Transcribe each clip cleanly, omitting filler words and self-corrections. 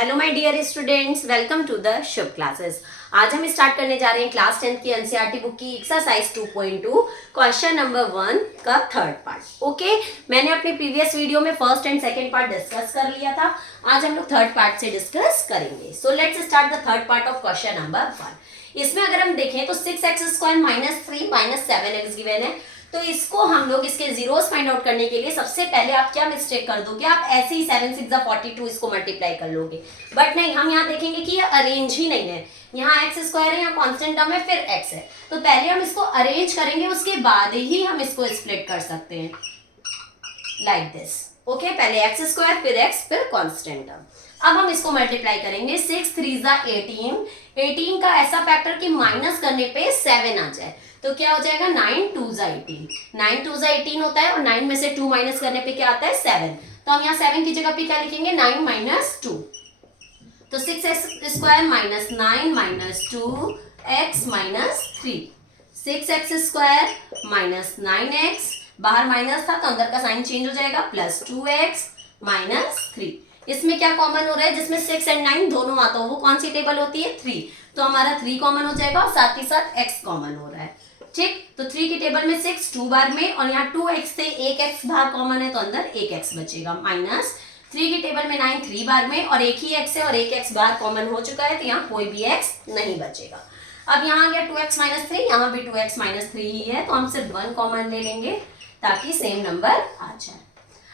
Hello my dear students, welcome to the Shubh classes. आज हम start करने जा रहे हैं क्लास 10 की एनसीईआरटी बुक की एक्सरसाइज 2.2 क्वेश्चन नंबर 1 का थर्ड पार्ट। ओके, मैंने अपने प्रीवियस वीडियो में first and second part discuss कर लिया था। आज हम लोग थर्ड पार्ट से डिस्कस करेंगे। So let's start the third part of question number 1। इसमें अगर हम देखें तो 6x² minus 3 minus 7x given है। तो इसको हम लोग इसके जीरोस फाइंड आउट करने के लिए सबसे पहले आप क्या मिस्टेक कर दोगे, आप ऐसे ही 7 6 42 इसको मल्टीप्लाई कर लोगे। बट नहीं, हम यहाँ देखेंगे कि ये अरेंज ही नहीं है। यहाँ x² है, यहाँ कांस्टेंट टर्म है, फिर x है। तो पहले हम इसको अरेंज करेंगे, उसके बाद ही हम इसको स्प्लिट कर सकते हैं लाइक दिस। ओके, पहले x² फिर x फिर कांस्टेंट टर्म। अब हम इसको मल्टीप्लाई करेंगे। 6 3 18, 18 का ऐसा फैक्टर कि माइनस करने पे 7 आ जाए। तो क्या हो जाएगा, 9 2 18, 9 2 18 होता है और 9 में से 2 माइनस करने पे क्या आता है, 7। तो हम यहाँ 7 की जगह पे क्या लिखेंगे, 9 माइनस 2। तो 6x² minus 9 minus 2 x minus 3, 6x² minus 9x, बाहर माइनस था तो अंदर का साइन चेंज हो जाएगा, प्लस 2x माइनस 3। इसमें क्या कॉमन हो रहा है, जिसमें 6 एंड 9 दोनों आता हो वो कौन सी टेबल होती है, 3। तो हमारा 3 कॉमन हो जाएगा और साथ ही साथ x कॉमन हो रहा है। ठीक, तो 3 की टेबल में 6 2 बार में और यहाँ 2x से 1x बाहर कॉमन है तो अंदर 1x बचेगा, माइनस 3 की टेबल में 9 3 बार में और एक ही x है और 1x बाहर कॉमन हो चुका है तो यहाँ कोई भी x नहीं बचेगा। अब यहाँ आ गया 2x माइनस 3, यहाँ भी 2x माइनस 3 ही है तो हम सिर्फ 1 कॉमन ले लेंगे ताकि सेम नंबर आ जाए।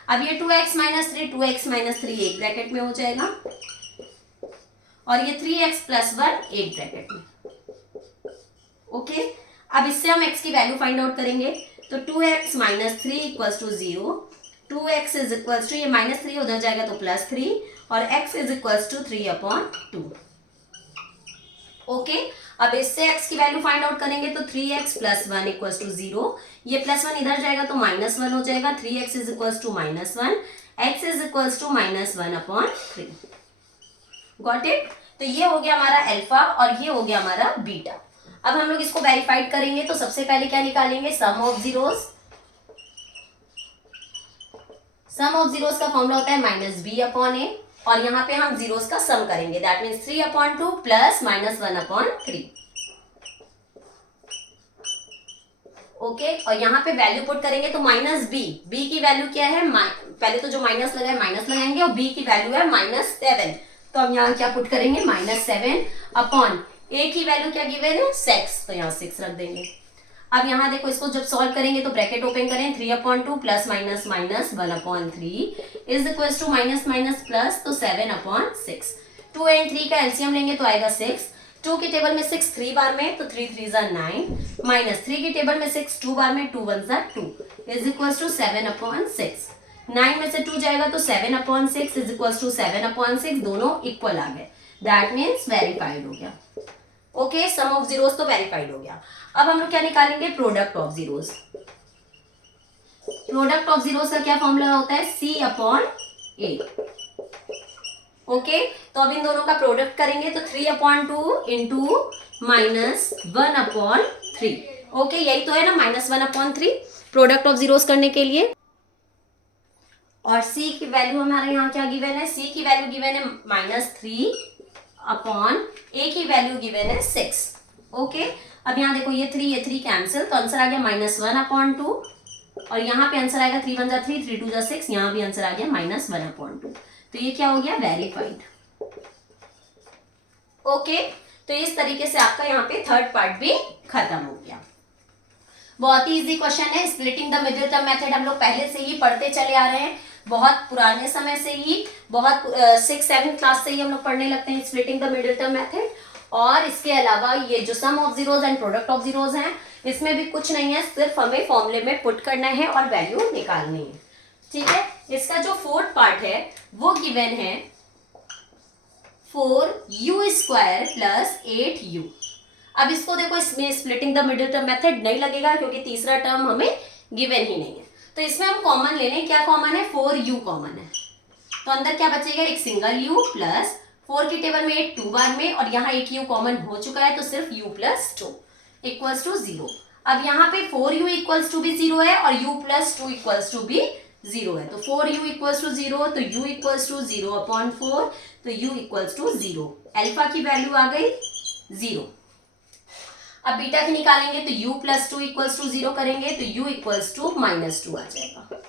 अब ये 2x माइनस 3 2x माइनस 3 एक ब्रैकेट में हो जाएगा और ये 3x प्लस 1 एक ब्रैकेट में। ओके, अब इससे हम x की वैल्यू फाइंड आउट करेंगे। तो 2x minus 3 equals to 0, 2x is equals to, ये माइनस 3 उधर जाएगा तो प्लस 3 और x is equals to 3/2। Okay, अब इससे x की वैल्यू फाइंड आउट करेंगे तो 3x प्लस 1 इक्वल्स टू 0, ये प्लस 1 इधर जाएगा तो माइनस 1 हो जाएगा, 3x is equals to minus 1, x is equals to minus 1/3। Got it. तो ये हो गया हमारा अल्फा और ये हो गया हमारा बीटा। अब हम लोग इसको वेरीफाइड करेंगे तो सबसे पहले क्या निकालेंगे, sum of zeros. Sum of zeros का फॉर्मूला होता है -b/a और यहाँ पे हम जीरोस का सम करेंगे, दैट मीन्स 3/2 प्लस -1/3। ओके, और यहाँ पे वैल्यू पुट करेंगे तो -b की वैल्यू क्या है, पहले तो जो माइनस लगा है माइनस लगाएंगे और b की वैल्यू है -7। तो हम यहाँ क्या पुट करेंगे, -7 a की वैल्यू क्या गिवन है, 6, तो यहाँ 6 रख देंगे। अब यहाँ देखो, इसको जब सॉल्व करेंगे तो ब्रैकेट ओपन करें, 3/2 plus minus minus 1/3 is equal to minus minus plus, तो 7/6। 2 एंड 3 का एलसीएम लेंगे तो आएगा 6। 2 की टेबल में 6 3 बार में तो 3 3 = 9, माइनस 3 की टेबल में 6 2 बार में 2 1 = 2 इज इक्वल टू 7/6। 9 में से 2 जाएगा तो 7/6 इज इक्वल टू 7/6, दोनों इक्वल आ गए, दैट मीन्स वेरीफाइड हो गया। ओके, सम ऑफ जीरोस तो वेरीफाइड हो गया। अब हम लोग क्या निकालेंगे, product of zeros. Product of zeros का क्या फॉर्मूला होता है, C/A। ओके, तो अब इन दोनों का प्रोडक्ट करेंगे तो 3/2 इंटू -1/3। ओके, यही तो है ना, -1/3 प्रोडक्ट ऑफ जीरोस करने के लिए। और C की वैल्यू हमारे यहाँ क्या गिवन है, C की वैल्यू गिवन है -3 अपॉन A की वैल्यू गिवन है 6। ओके, अब यहाँ देखो ये 3 कैंसिल, तो आंसर आ गया -1/2 और यहाँ पे आंसर आएगा 3 1 = 3 3 2 = 6, यहाँ भी आंसर आ गया -1/2। तो ये क्या हो गया, वेरीफाइड। ओके, तो इस तरीके से आपका यहाँ पे थर्ड पार्ट भी खत्म हो गया। बहुत ही इजी क्वेश्चन है। Splitting the middle term method हम लोग पहले से ही पढ़ते चले आ रहे हैं, बहुत पुराने समय से ही, बहुत 6-7 क्लास से ही हम लोग पढ़ने लगते हैं splitting the middle term method. और इसके अलावा ये जो sum of zeros and product of zeros हैं, इसमें भी कुछ नहीं है, सिर्फ हमें फॉर्मूले में पुट करना है और वैल्यू निकालनी है। ठीक है, इसका जो फोर्थ पार्ट है वो गिवन है 4u² प्लस 8u। अब इसको देखो, इसमें splitting the middle term method नहीं लगेगा क्योंकि तीसरा टर्म हमें गिवन ही नहीं है। तो इसमें हम कॉमन ले लें, क्या कॉमन है, 4u कॉमन है, तो अंदर क्या बचेगा, एक सिंगल u प्लस 4 की टेबल में 8 2 बार में और यहाँ एक u कॉमन हो चुका है तो सिर्फ u प्लस 2 इक्वल्स टू 0। अब यहाँ पे 4u इक्वल्स टू भी 0 है और u प्लस 2 इक्वल्स टू भी 0 है, तो 4u इक्वल्स टू 0, तो u इक्वल्स टू 0/4, तो u इक्वल्स टू 0। अल्फा की वैल्यू आ गई 0। अब बीटा की निकालेंगे तो u प्लस 2 इक्वल्स टू 0 करेंगे तो u इक्वल्स टू -2 आ जाएगा।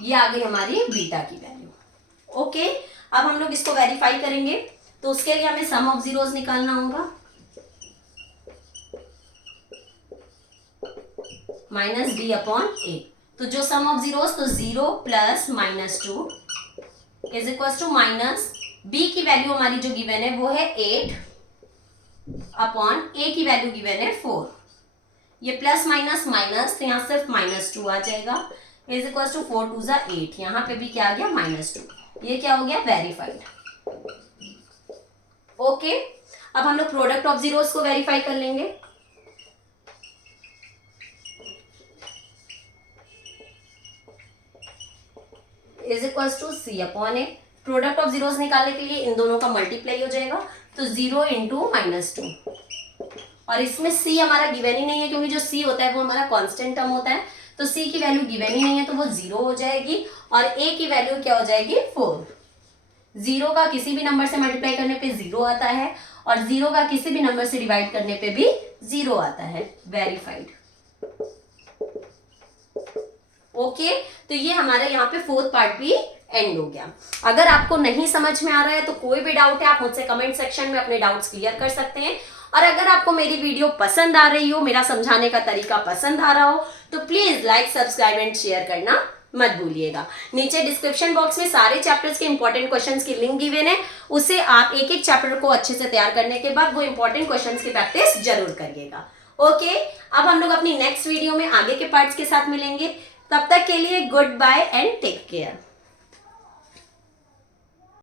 ये आ गई हमारी बीटा की वैल्यू। ओके, अब हम लोग इसको वेरीफाई करेंगे, तो उसके लिए हमें सम ऑफ जीरोस निकालना होगा। -b/a, तो जो सम ऑफ जीरोस, तो 0 plus -2 is equal to minus b की वैल्यू हमारी जो गिवन है वो है 8 अपॉन a की वैल्यू गिवन है 4। ये प्लस माइनस माइनस, तो यहाँ सिर्फ -2 आ जाएगा, इज इक्वल टू 4 2 ज़ा 8। यहाँ पे भी क्या आ गया -2। ये क्या हो गया, वेरीफाइड। ओके, अब हम लोग प्रोडक्ट ऑफ जीरोस को वेरीफाई कर लेंगे। Is equal to c/a। Product of zeros निकालने के लिए इन दोनों का मल्टीप्लाई हो जाएगा, तो 0 इंटू -2, और इसमें c हमारा गिवन ही नहीं है, क्योंकि जो c होता है वो हमारा कांस्टेंट टर्म होता है, तो c की वैल्यू गिवन ही नहीं है, तो वो 0 हो जाएगी, और a की वैल्यू क्या हो जाएगी 4। 0 का किसी भी नंबर से मल्टीप्लाई करने पे 0 आता है, और 0 का किसी भी नंबर से डिवाइड करने पे भी 0 आता है। वेरीफाइड। ओके, तो ये हमारा यहाँ पे फोर्थ पार्ट भी एंड हो गया। अगर आपको नहीं समझ में आ रहा है तो कोई भी डाउट है आप मुझसे कमेंट सेक्शन में अपने डाउट्स क्लियर कर सकते हैं, और अगर आपको मेरी वीडियो पसंद आ रही हो, मेरा समझाने का तरीका पसंद आ रहा हो, तो please like, subscribe and share करना मत भूलिएगा। नीचे डिस्क्रिप्शन बॉक्स में सारे चैप्टर्स के इंपॉर्टेंट क्वेश्चंस की लिंक गिवन है, उसे आप एक एक चैप्टर को अच्छे से तैयार करने के बाद वो इंपॉर्टेंट क्वेश्चंस की प्रैक्टिस जरूर करिएगा। ओके, अब हम लोग अपनी नेक्स्ट वीडियो में आगे के पार्ट्स के साथ मिलेंगे। तब तक के लिए goodbye and take care.